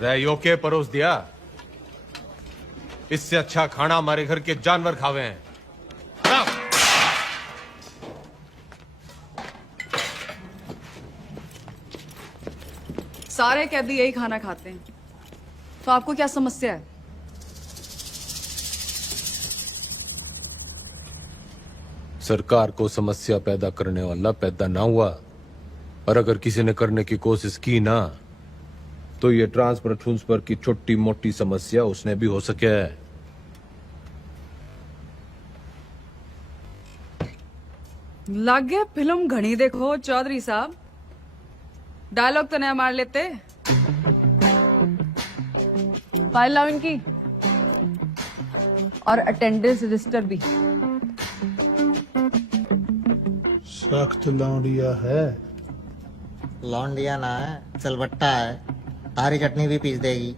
रैयो के परोस दिया। इससे अच्छा खाना हमारे घर के जानवर खावे हैं। सारे कैदी यही खाना खाते हैं, तो आपको क्या समस्या है? सरकार को समस्या पैदा करने वाला पैदा ना हुआ, और अगर किसी ने करने की कोशिश की ना, तो ये ट्रांसफर की छोटी मोटी समस्या उसने भी हो सके है। लग गया फिल्म घनी देखो चौधरी साहब, डायलॉग तो नया मार लेते। फाइल लाओ इनकी, और अटेंडेंस रजिस्टर भी। सख्त लौंडिया है। लौंडिया ना है, चलबट्टा है। तारी चटनी भी पीस देगी।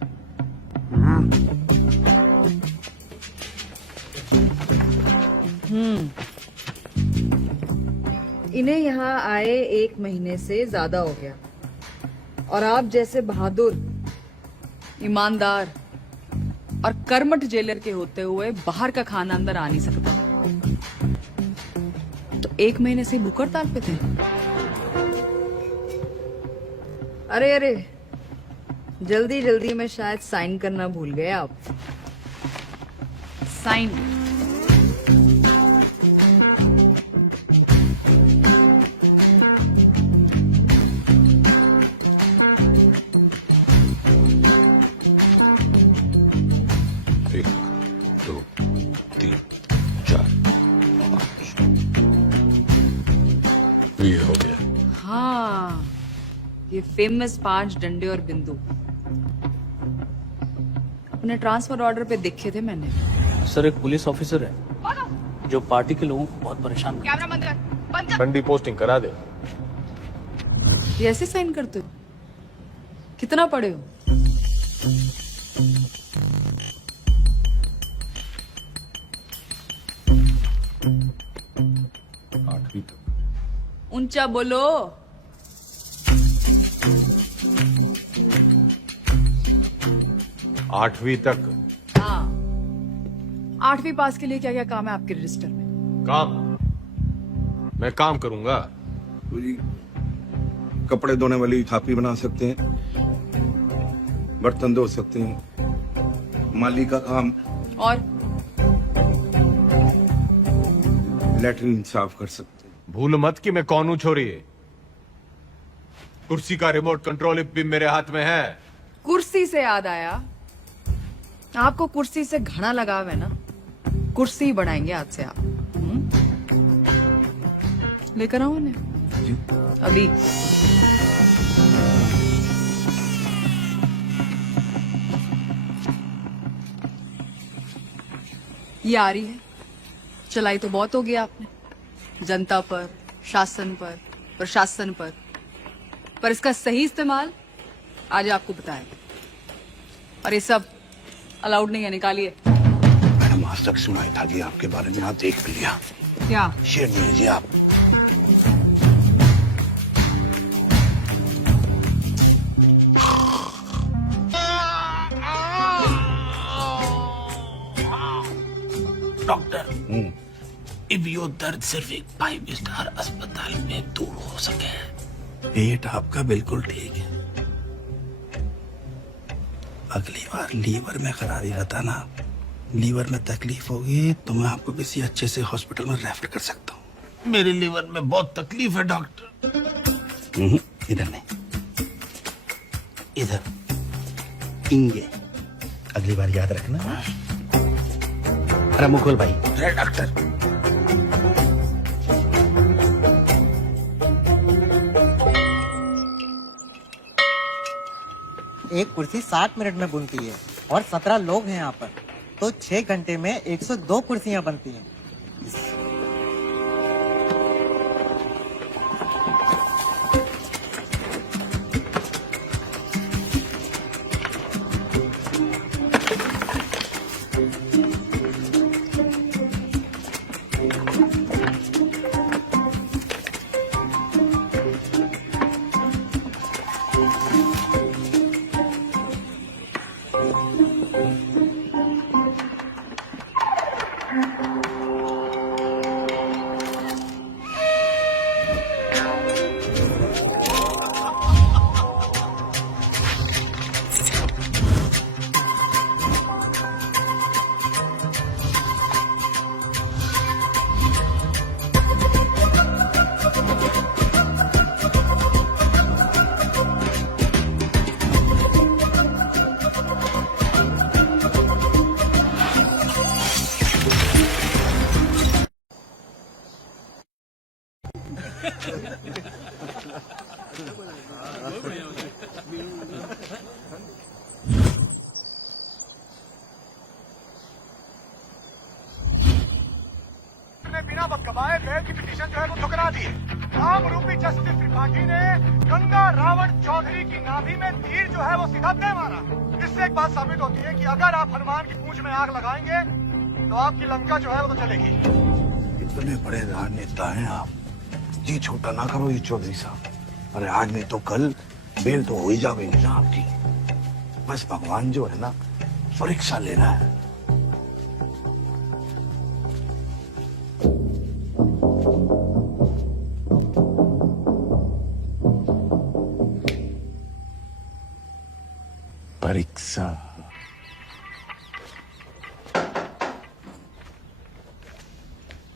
इन्हें यहाँ आए 1 महीने से ज्यादा हो गया, और आप जैसे बहादुर, ईमानदार और कर्मठ जेलर के होते हुए बाहर का खाना अंदर आ नहीं सकता। तो 1 महीने से भूख हड़ताल पे थे। अरे अरे, जल्दी जल्दी में शायद साइन करना भूल गए आप। साइन। ये हो गया। हाँ, ये फेमस 5 डंडे और बिंदु अपने ट्रांसफर ऑर्डर पे देखे थे मैंने। सर, एक पुलिस ऑफिसर है जो पार्टी के लोगों को बहुत परेशान कैमरा बंद कर। ठंडी पोस्टिंग करा दे। ये ऐसे साइन करते हो? कितना पढ़े हो? आठवीं तक। ऊंचा बोलो। आठवीं तक। हाँ, 8वीं पास के लिए क्या क्या काम है आपके रजिस्टर में? काम? मैं काम करूंगा। पूरी कपड़े धोने वाली थापी बना सकते हैं, बर्तन धो सकते हैं, माली का काम, और लैट्रिन साफ कर सकते हैं। भूल मत कि मैं कौन हूं छोरी। कुर्सी का रिमोट कंट्रोल भी मेरे हाथ में है। कुर्सी से याद आया, आपको कुर्सी से घना लगाव है ना? कुर्सी ही बनाएंगे आज से आप। लेकर आओ उन्हें अभी। ये आ रही है। चलाई तो बहुत हो गया आपने, जनता पर, शासन पर, प्रशासन पर इसका सही इस्तेमाल आज आपको बताएं। और ये सब अलाउड नहीं है, निकालिए। मैडम, आज तक सुनाई था जी आपके बारे में, आप देख भी लिया। क्या शेर नहीं है जी आप। डॉक्टर, अब यो दर्द सिर्फ एक 5 स्टार अस्पताल में दूर हो सके। पेट आपका बिल्कुल ठीक है। अगली बार लीवर में खराबी रहता ना, लीवर में तकलीफ होगी तो मैं आपको किसी अच्छे से हॉस्पिटल में रेफर कर सकता हूँ। मेरे लीवर में बहुत तकलीफ है डॉक्टर। इधर नहीं, इधर, इंगे। अगली बार याद रखना। अरे मुकुल भाई। अरे डॉक्टर, एक कुर्सी 60 मिनट में बनती है और 17 लोग हैं यहाँ पर, तो 6 घंटे में 102 कुर्सियाँ बनती हैं। ने बिना वक्त गवाए बेल की पिटीशन जो है वो ठुकरा दी। राम रूपी जस्टिस त्रिपाठी ने गंगा रावण चौधरी की नाभि में तीर जो है वो सीधा तय मारा। इससे एक बात साबित होती है कि अगर आप हनुमान की पूंछ में आग लगाएंगे तो आपकी लंका जो है वो तो चलेगी। इतने बड़े राजनेता हैं आप, जी छोटा ना करो ये चौधरी साहब। अरे आज नहीं तो कल बेल तो हो ही जाएगी ना आपकी। बस भगवान जो है ना परीक्षा ले रहा है। परीक्षा।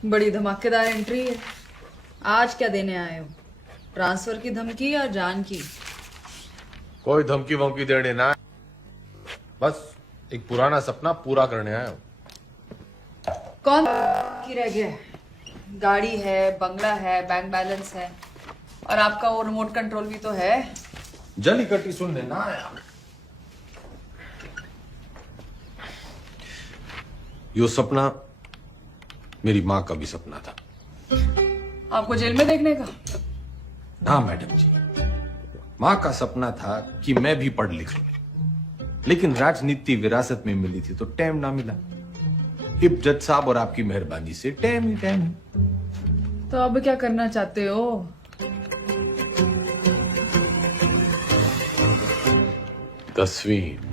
बड़ी धमाकेदार एंट्री है। आज क्या देने आए हो? ट्रांसफर की धमकी या जान की? कोई धमकी वमकी देने ना, बस एक पुराना सपना पूरा करने आया हूं। कौन की रह गया है? गाड़ी है, बंगला है, बैंक बैलेंस है और आपका वो रिमोट कंट्रोल भी तो है। जली कटी सुनने ना आया। यो सपना मेरी माँ का भी सपना था। आपको जेल में देखने का? हाँ मैडम जी, माँ का सपना था कि मैं भी पढ़ लिख लूं, लेकिन राजनीति विरासत में मिली थी तो टाइम ना मिला। इब जज साहब और आपकी मेहरबानी से टाइम ही टाइम। तो अब क्या करना चाहते हो? तस्वीर।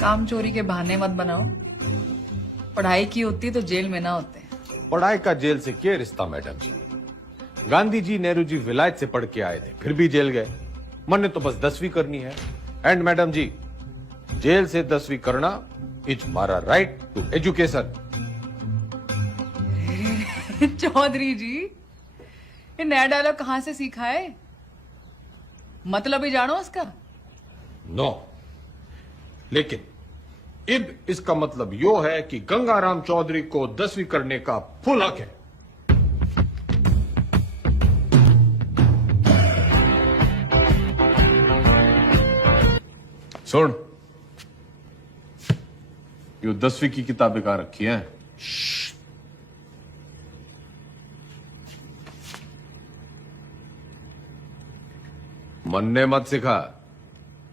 काम चोरी के बहाने मत बनाओ। पढ़ाई की होती तो जेल में ना होते। पढ़ाई का जेल से क्या रिश्ता मैडम जी? गांधी जी, नेहरू जी विलायत से पढ़ के आए थे, फिर भी जेल गए। मन ने तो बस 10वीं करनी है। एंड मैडम जी, जेल से 10वीं करना इज हमारा राइट टू एजुकेशन। चौधरी जी, ये नया डायलॉग कहां से सीखा है? मतलब ही जानो उसका? नो, लेकिन इब इसका मतलब यो है कि गंगाराम चौधरी को 10वीं करने का फुल हक है। सुन, यो 10वीं की किताबें कहां रखी हैं? मन ने मत सिखा,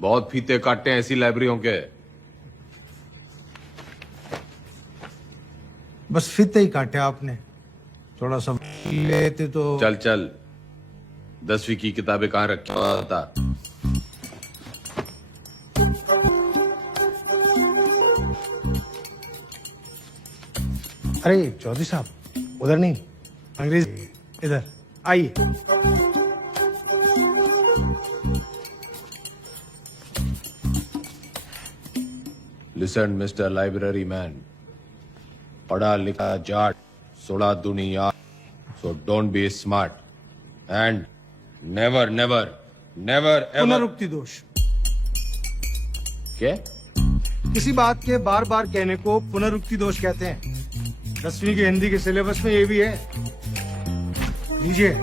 बहुत फीते काटे हैं ऐसी लाइब्रेरियों के। बस फीते ही काटे आपने, थोड़ा सा लेते तो। चल चल, 10वीं की किताबें कहां रखी था? अरे चौधरी साहब, उधर नहीं, अंग्रेजी इधर आइए। लिसन मिस्टर लाइब्रेरी मैन, पढ़ा लिखा जाट, सुड़ा दुनिया, so don't be smart and never never never ever. पुनरुक्ति दोष। क्या? किसी बात के बार बार कहने को पुनरुक्ति दोष कहते हैं। 10वीं के हिंदी के सिलेबस में ये भी है, लीजिए।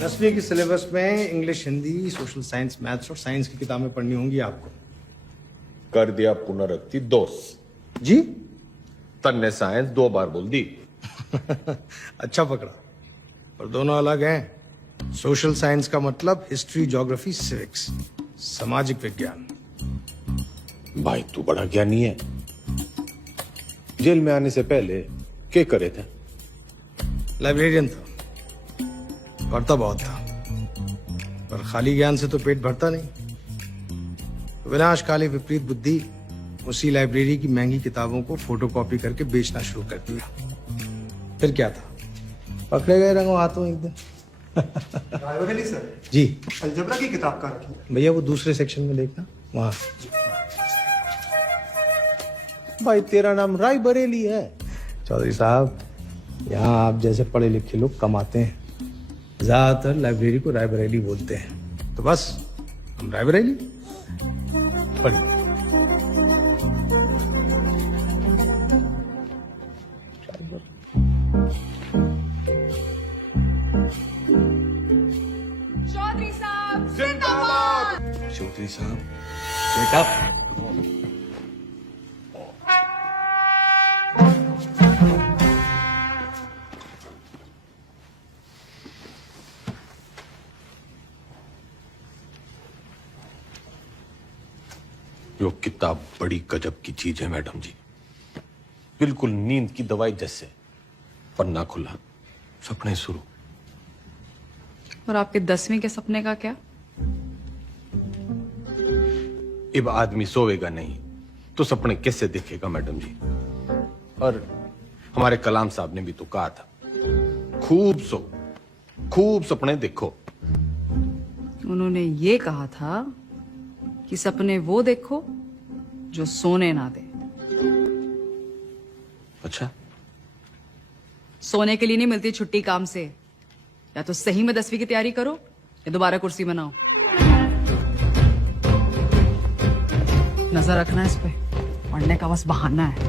10वीं के सिलेबस में English, Hindi, social science, maths और साइंस की किताबें पढ़नी होंगी आपको। कर दिया पुनरुक्ति दोष जी। तन्ने साइंस 2 बार बोल दी। अच्छा पकड़ा, पर दोनों अलग हैं। सोशल साइंस का मतलब हिस्ट्री, ज्योग्राफी, सिविक्स, सामाजिक विज्ञान। भाई तू बड़ा ज्ञानी है। जेल में आने से पहले क्या करे थे? लाइब्रेरियन था, पढ़ता बहुत था, पर खाली ज्ञान से तो पेट भरता नहीं। विनाशकाली विपरीत बुद्धि उसी लाइब्रेरी की महंगी किताबों को फोटोकॉपी करके बेचना शुरू कर दिया। फिर क्या था, पकड़े गए रंगों हाथों एक दिन। रायबरेली सर, जी अलजबरा की किताब कहाँ रखी है? भैया, वो दूसरे सेक्शन में देखना, वहां। भाई तेरा नाम राय बरेली है? चौधरी साहब, यहाँ आप जैसे पढ़े लिखे लोग कम आते हैं। ज्यादातर लाइब्रेरी को रायबरेली बोलते हैं, तो बस हम रायबरेली। पढ़िए। चौधरी साहब जिंदाबाद। चौधरी साहब बेटा यो किताब बड़ी गजब की चीज है मैडम जी, बिल्कुल नींद की दवाई जैसे। पन्ना खुला, सपने शुरू। और आपके 10वीं के सपने का क्या? अब आदमी सोएगा नहीं तो सपने कैसे देखेगा मैडम जी? और हमारे कलाम साहब ने भी तो कहा था, खूब सो, खूब सपने देखो। उन्होंने ये कहा था कि सपने वो देखो जो सोने ना दे। अच्छा, सोने के लिए नहीं मिलती छुट्टी काम से। या तो सही में 10वीं की तैयारी करो या दोबारा कुर्सी बनाओ। नजर रखना इस पे, पढ़ने का बस बहाना है।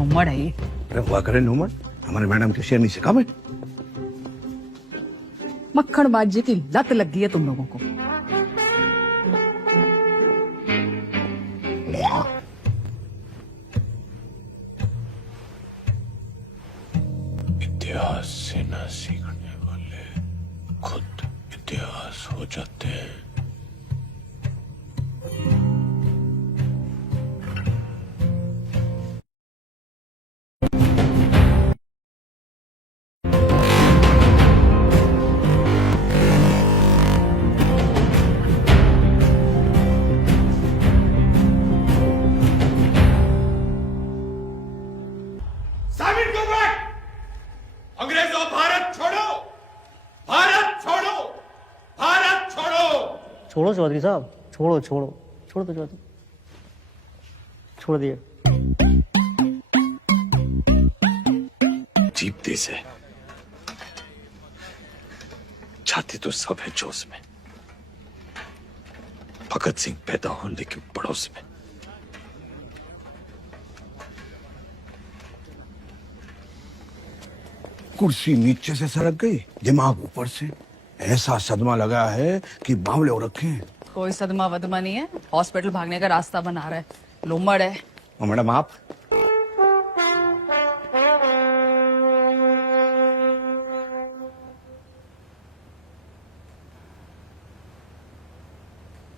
उम्र है ये। अरे हुआ करे नूमन, हमारे मैडम के शेरनी से कम है। मक्खनबाजी की लत लग गई है तुम लोगों को। इतिहास से ना सीखने वाले खुद इतिहास हो जाते हैं। साबित को बैक! अंग्रेजों भारत छोड़ो! भारत छोड़ो! भारत छोड़ो! छोड़ो चौधरी साहब, छोड़ो छोड़ो छोड़ दो चौधरी, छोड़ दिए। अजीब देश है, छाती तो सब है जोश में। भगत सिंह पैदा हो लेकिन पड़ोस में। कुर्सी नीचे से सरक गई, दिमाग ऊपर से। ऐसा सदमा लगा है कि बावले हो रखे हैं। कोई सदमा वदमा नहीं है, हॉस्पिटल भागने का रास्ता बना रहा है। लोमड़ है। और मैडम आप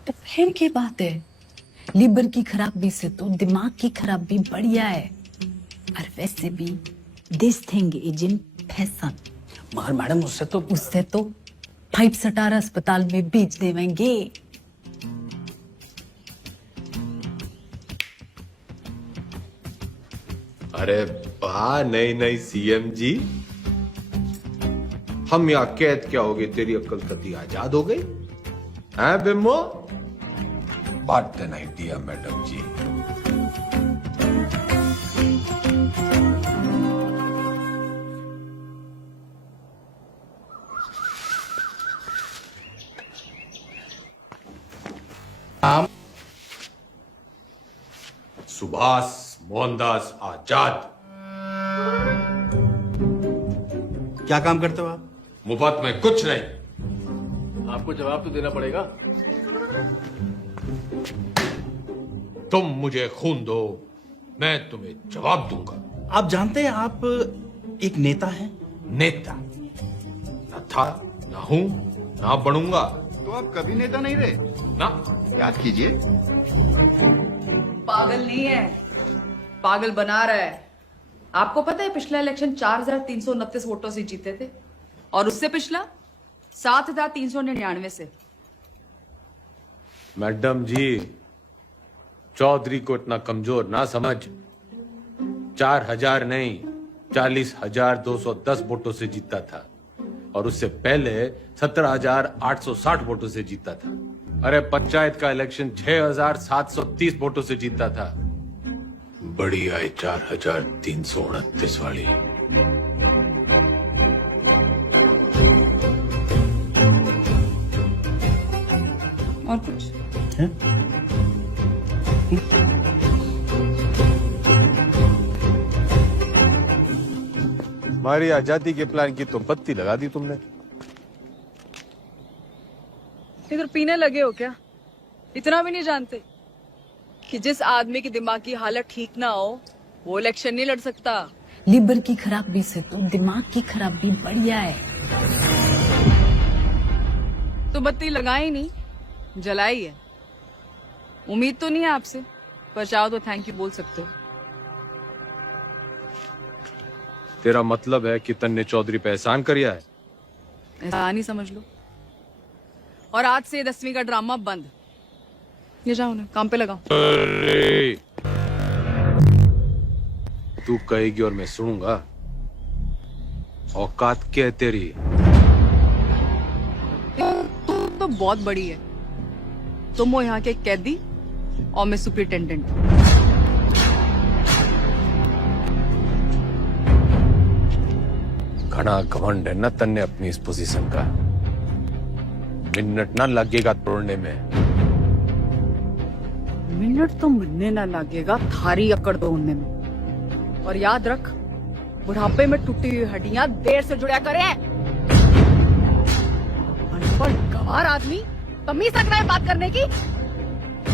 तो फिर क्या बात है? लीवर की खराबी से तो दिमाग की खराबी बढ़िया है। और वैसे भी this thing is in fashion. मगर मैडम उससे तो 5 स्टार अस्पताल में बेच देवेंगे। अरे वाह, नहीं नहीं सीएम जी, हम यहाँ कैद क्या हो गए, तेरी अक्ल कती आजाद हो गई है बिम्बो? बात एन आइडिया मैडम जी। सुभाष मोहनदास आजाद। क्या काम करते हो आप? मुफ्त में कुछ नहीं। आपको जवाब तो देना पड़ेगा। तुम मुझे खून दो, मैं तुम्हें जवाब दूंगा। आप जानते हैं आप एक नेता हैं? नेता न था, न हूं, न बनूंगा। तो आप कभी नेता नहीं रहे? ना, याद कीजिए। पागल नहीं है, पागल बना रहा है। आपको पता है पिछला इलेक्शन 4,329 वोटों से जीते थे और उससे पिछला 7,399 से। मैडम जी, चौधरी को इतना कमजोर ना समझ। 4,000 नहीं, 40,210 वोटों से जीता था और उससे पहले 17,860 वोटों से जीता था। अरे पंचायत का इलेक्शन 6,730 वोटों से जीता था। बड़ी आई 4,329 वाली। और कुछ? हमारी आजादी के प्लान की तो बत्ती लगा दी तुमने। इधर पीने लगे हो क्या? इतना भी नहीं जानते कि जिस आदमी की दिमाग की हालत ठीक ना हो वो इलेक्शन नहीं लड़ सकता। लीवर की खराबी से तो दिमाग की खराबी बढ़िया है। तो बत्ती लगाई नहीं, जलाई है। उम्मीद तो नहीं है आपसे, पर चाहो तो थैंक यू बोल सकते हो। तेरा मतलब है कि तन्ने चौधरी पे एहसान करिया है? ऐसा नहीं समझ लो। और आज से 10वीं का ड्रामा बंद। ये जाओ ना, काम पे लगाओ। अरे तू कहेगी और मैं सुनूंगा? औकात क्या है तेरी? तू तो बहुत बड़ी है। तुम हो यहाँ के कैदी और मैं सुपरिटेंडेंट। घना घमंड है ना तन्ने अपनी इस पोजीशन का। मिनट ना लगेगा तोड़ने में। मिनट तो मरने ना लगेगा थारी अकड़ तोड़ने में। और याद रख, बुढ़ापे में टूटी हुई हड्डियां देर से जुड़ा करे। अनपढ़ गंवार आदमी तमीज रख रहा है बात करने की।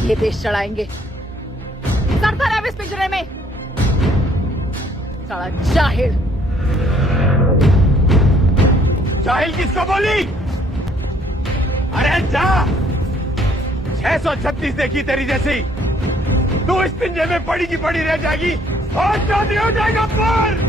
ये देश चढ़ाएंगे। सड़ता रहे इस पिंजरे में। साला जाहिल। जाहिल किसको बोली? अरे जा! 636 देखी तेरी जैसी। तू इस पिंजरे में पड़ी की पड़ी रह जाएगी और चौधरी हो जाएगा पर।